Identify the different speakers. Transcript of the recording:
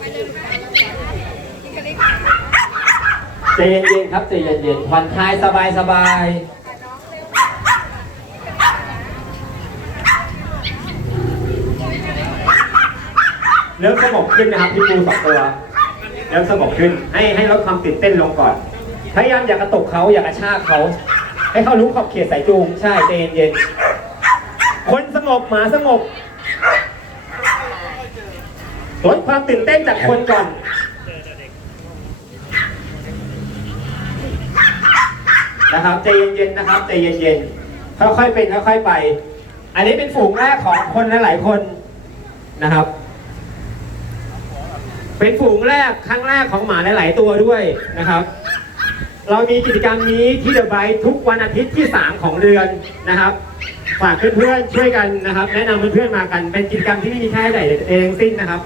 Speaker 1: ใจเย็นๆครับใจเย็นๆผ่อนคลายสบายๆเริ่มสงบขึ้นนะครับพี่ปูสองตัวเริ่มสงบขึ้นให้ให้ลดความตื่นเต้นลงก่อน พยายามอย่ากระตุกเขาอย่ากระชากเขา ให้เขารู้ขอบเขตสายจูง ใช่ใจเย็นๆคนสงบหมาสงบ ลดความตื่นเต้นจากคนก่อน นะครับใจเย็นๆนะครับใจเย็นๆค่อยๆเป็นค่อยๆไป อันนี้เป็นฝูงแรกของคนหลายๆคนนะครับ เป็นฝูงแรกครั้งแรกของหมาหลายๆตัวด้วยนะครับ เรามีกิจกรรมนี้ที่เดอะไบทุกวันอาทิตย์ที่ 3 ของเดือนนะครับฝากเพื่อนๆช่วยกันนะครับ แนะนำเพื่อนๆมากันเป็นกิจกรรมที่ไม่มีค่าใช้จ่ายใดๆทั้งสิ้นนะครับ